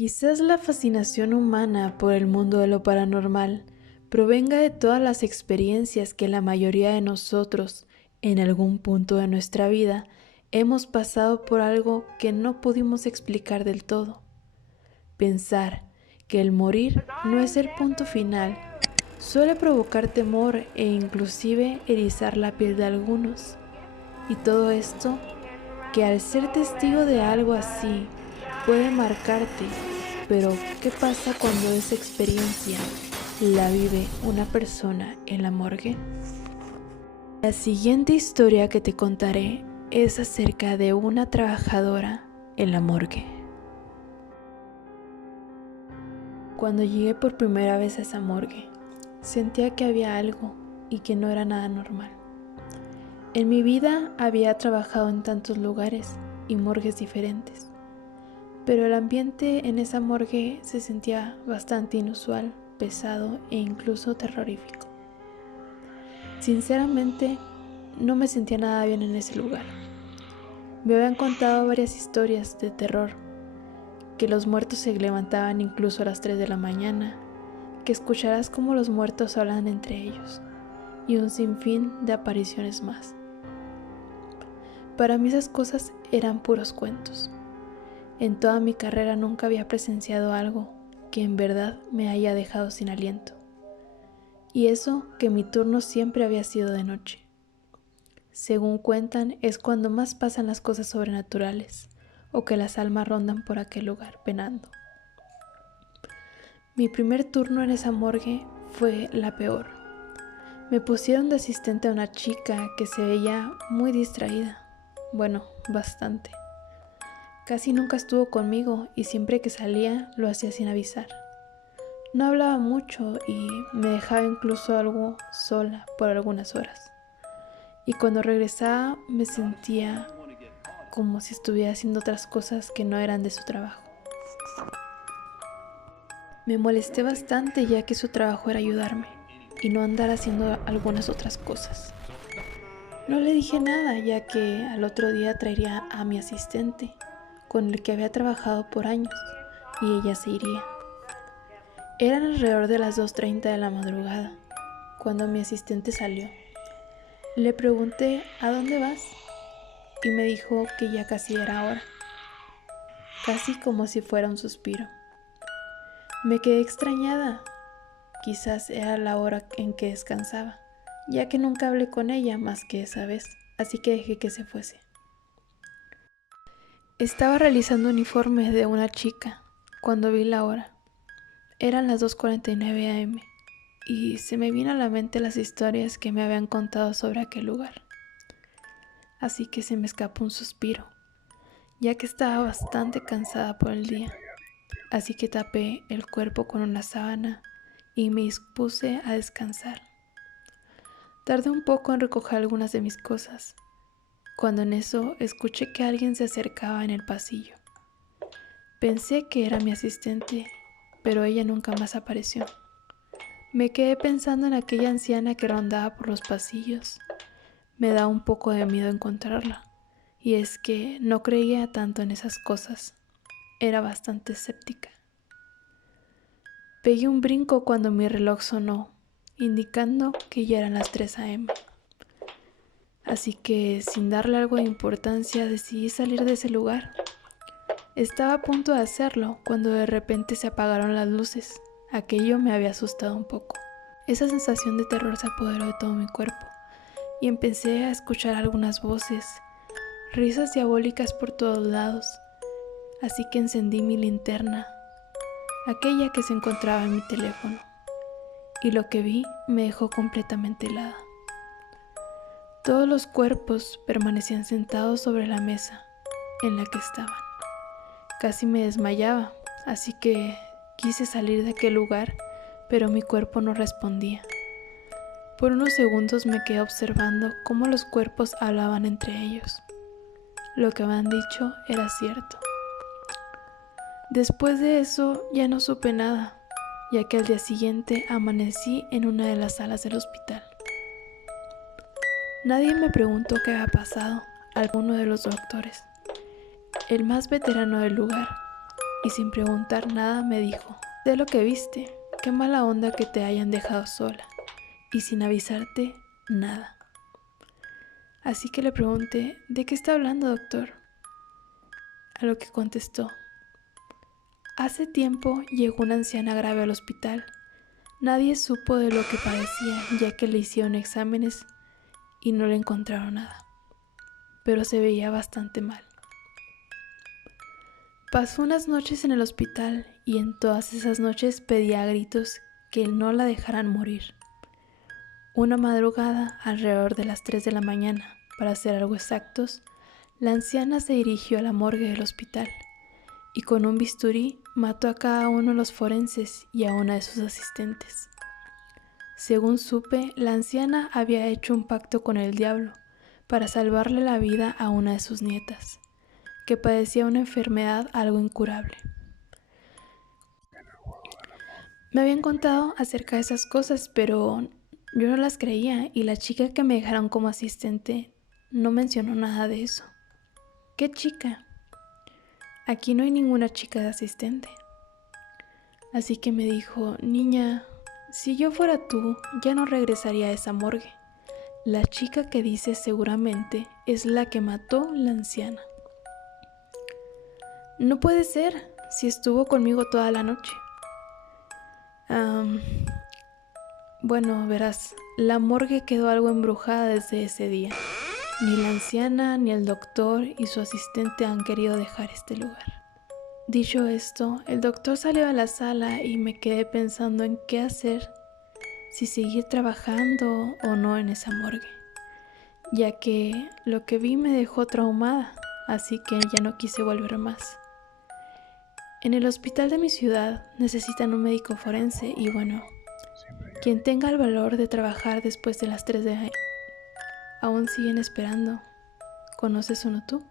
Quizás la fascinación humana por el mundo de lo paranormal provenga de todas las experiencias que la mayoría de nosotros, en algún punto de nuestra vida, hemos pasado por algo que no pudimos explicar del todo. Pensar que el morir no es el punto final suele provocar temor e inclusive erizar la piel de algunos. Y todo esto, que al ser testigo de algo así, puede marcarte. Pero, ¿qué pasa cuando esa experiencia la vive una persona en la morgue? La siguiente historia que te contaré es acerca de una trabajadora en la morgue. Cuando llegué por primera vez a esa morgue, sentía que había algo y que no era nada normal. En mi vida había trabajado en tantos lugares y morgues diferentes, pero el ambiente en esa morgue se sentía bastante inusual, pesado e incluso terrorífico. Sinceramente, no me sentía nada bien en ese lugar. Me habían contado varias historias de terror, que los muertos se levantaban incluso a las 3 de la mañana, que escucharás cómo los muertos hablan entre ellos, y un sinfín de apariciones más. Para mí esas cosas eran puros cuentos. En toda mi carrera nunca había presenciado algo que en verdad me haya dejado sin aliento. Y eso que mi turno siempre había sido de noche. Según cuentan, es cuando más pasan las cosas sobrenaturales, o que las almas rondan por aquel lugar penando. Mi primer turno en esa morgue fue la peor. Me pusieron de asistente a una chica que se veía muy distraída. Bueno, bastante. Casi nunca estuvo conmigo y siempre que salía lo hacía sin avisar. No hablaba mucho y me dejaba incluso algo sola por algunas horas. Y cuando regresaba me sentía como si estuviera haciendo otras cosas que no eran de su trabajo. Me molesté bastante ya que su trabajo era ayudarme y no andar haciendo algunas otras cosas. No le dije nada ya que al otro día traería a mi asistente, con el que había trabajado por años, y ella se iría. Eran alrededor de las 2:30 de la madrugada, cuando mi asistente salió. Le pregunté ¿a dónde vas? Y me dijo que ya casi era hora, casi como si fuera un suspiro. Me quedé extrañada, quizás era la hora en que descansaba, ya que nunca hablé con ella más que esa vez, así que dejé que se fuese. Estaba realizando un informe de una chica cuando vi la hora. Eran las 2:49 am y se me vino a la mente las historias que me habían contado sobre aquel lugar. Así que se me escapó un suspiro, ya que estaba bastante cansada por el día. Así que tapé el cuerpo con una sábana y me dispuse a descansar. Tardé un poco en recoger algunas de mis cosas, cuando en eso escuché que alguien se acercaba en el pasillo. Pensé que era mi asistente, pero ella nunca más apareció. Me quedé pensando en aquella anciana que rondaba por los pasillos. Me da un poco de miedo encontrarla, y es que no creía tanto en esas cosas. Era bastante escéptica. Pegué un brinco cuando mi reloj sonó, indicando que ya eran las 3 am. Así que, sin darle algo de importancia, decidí salir de ese lugar. Estaba a punto de hacerlo cuando de repente se apagaron las luces. Aquello me había asustado un poco. Esa sensación de terror se apoderó de todo mi cuerpo y empecé a escuchar algunas voces, risas diabólicas por todos lados. Así que encendí mi linterna, aquella que se encontraba en mi teléfono, y lo que vi me dejó completamente helada. Todos los cuerpos permanecían sentados sobre la mesa en la que estaban. Casi me desmayaba, así que quise salir de aquel lugar, pero mi cuerpo no respondía. Por unos segundos me quedé observando cómo los cuerpos hablaban entre ellos. Lo que me han dicho era cierto. Después de eso ya no supe nada, ya que al día siguiente amanecí en una de las salas del hospital. Nadie me preguntó qué había pasado, alguno de los doctores, el más veterano del lugar, y sin preguntar nada me dijo: sé lo que viste, qué mala onda que te hayan dejado sola y sin avisarte nada. Así que le pregunté: ¿de qué está hablando, doctor? A lo que contestó: hace tiempo llegó una anciana grave al hospital. Nadie supo de lo que padecía, ya que le hicieron exámenes y no le encontraron nada, pero se veía bastante mal. Pasó unas noches en el hospital y en todas esas noches pedía a gritos que no la dejaran morir. Una madrugada, alrededor de las 3 de la mañana, para ser algo exactos, la anciana se dirigió a la morgue del hospital y con un bisturí mató a cada uno de los forenses y a una de sus asistentes. Según supe, la anciana había hecho un pacto con el diablo para salvarle la vida a una de sus nietas, que padecía una enfermedad algo incurable. Me habían contado acerca de esas cosas, pero yo no las creía y la chica que me dejaron como asistente no mencionó nada de eso. ¿Qué chica? Aquí no hay ninguna chica de asistente. Así que me dijo: niña, si yo fuera tú, ya no regresaría a esa morgue. La chica que dices seguramente es la que mató la anciana. No puede ser, si estuvo conmigo toda la noche. Bueno, verás, la morgue quedó algo embrujada desde ese día. Ni la anciana, ni el doctor y su asistente han querido dejar este lugar. Dicho esto, el doctor salió de la sala y me quedé pensando en qué hacer, si seguir trabajando o no en esa morgue, ya que lo que vi me dejó traumada, así que ya no quise volver más. En el hospital de mi ciudad necesitan un médico forense y bueno, quien tenga el valor de trabajar después de las 3 de... Aún siguen esperando. ¿Conoces uno tú?